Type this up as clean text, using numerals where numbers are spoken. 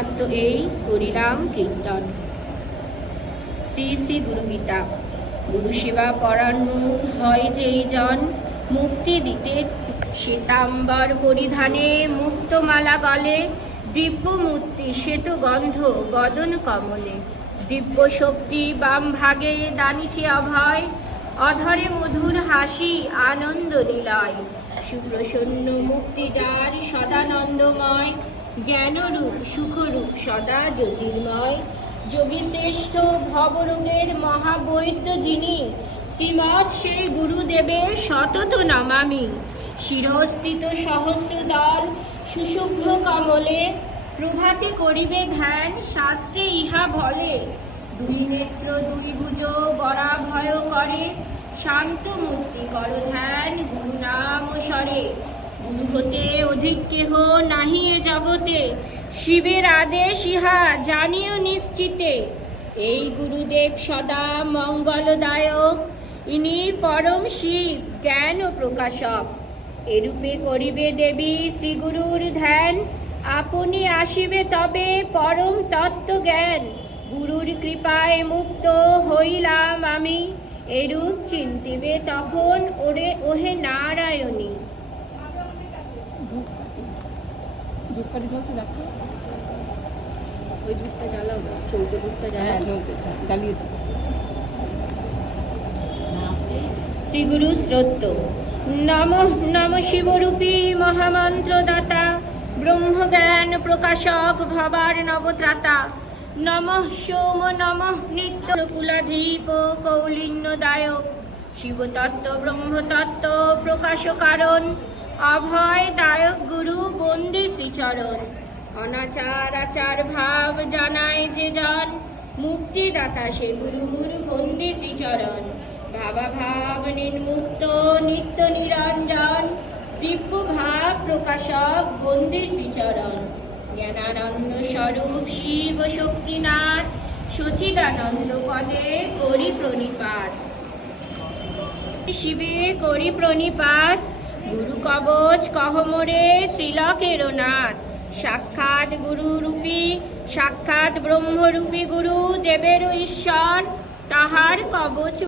মাহাত্ম্য এই হরিনাম কীর্তন। শ্রী শ্রী গুরু গীতা। গুরু সেবা পরায়ণ হয় যেই জন, মুক্তি দিতে শ্বেতাম্বর পরিধানে, মুক্তমালা গলে, দিব্য মূর্তি শ্বেত গন্ধ বদন কমলে। দিব্য শক্তি বাম ভাগে দানিছে অভয়, অধরে মধুর হাসি আনন্দ নিলয়। সুপ্রসন্ন মুক্তি যার সদানন্দময়, জ্ঞানরূপ সুখরূপ সদা জ্যোতির্ময়। যোগী শ্রেষ্ঠ ভবরোগের মহাবৈদ্য যিনি, শ্রীমৎ সেই গুরুদেবের সতত নমামি। শিরস্থিত সহস্র দল সুশুভ্র কমলে, প্রভাতে করিবে ধ্যান শাস্ত্রে ইহা বলে। দুই নেত্র দুই ভুজ বরা ভয় করে, শান্ত মুক্তি কর ধ্যান গুরু নাম স্বরে। গুরু হতে অধিক কেহ নাহি এ জগতে, শিবের আদেশ ইহা জানিও নিশ্চিতে। এই গুরুদেব সদা মঙ্গলদায়ক, ইনি পরম শিব জ্ঞান প্রকাশক। এরূপে করিবে দেবী শ্রীগুরুর ধ্যান, আপনি আসিবে তবে পরম তত্ত্ব জ্ঞান। গুরুর কৃপায় মুক্ত হইলাম আমি, এরূপ চিন্তিবে তখন ওহে নারায়ণী। ধূপকাঠি জ্বলছে, দেখো ওই ধূপটা জ্বালাও, চৌকো ধূপটা জ্বালাও। জ্বলছে, জ্বালিয়েছে। শ্রীগুরু শ্রোত্য। নমঃ নম শিবরূপী মহামন্ত্রদাতা, ব্রহ্মজ্ঞান প্রকাশক ভবার নবত্রাতা। নমঃ সোম নমঃ নিত্য কুলাধীপ কৌলিন্যদায়ক, শিবতত্ত্ব ব্রহ্মতত্ত্ব প্রকাশ কারণ, অভয় দায়ক গুরু বন্দে শ্রীচরণ। অনাচার আচার ভাব জানায় যে জন, মুক্তিদাতা সে গুরুর বন্দে শ্রীচরণ। ভাবাভাব নির্মুক্ত নিত্য নিরঞ্জন, দিব্য ভাব প্রকাশক বন্দে শ্রীচরণ। জ্ঞানানন্দ স্বরূপ শিব শক্তিনাথ, সচিদানন্দ পদে করি প্রণিপাত। শিবে করি প্রণিপাত, গুরু কবচ কহ মোরে ত্রিলোকের নাথ। সাক্ষাৎ গুরু রূপী সাক্ষাৎ ব্রহ্মরূপী গুরু দেবের ঈশ্বর, তাহার কবচ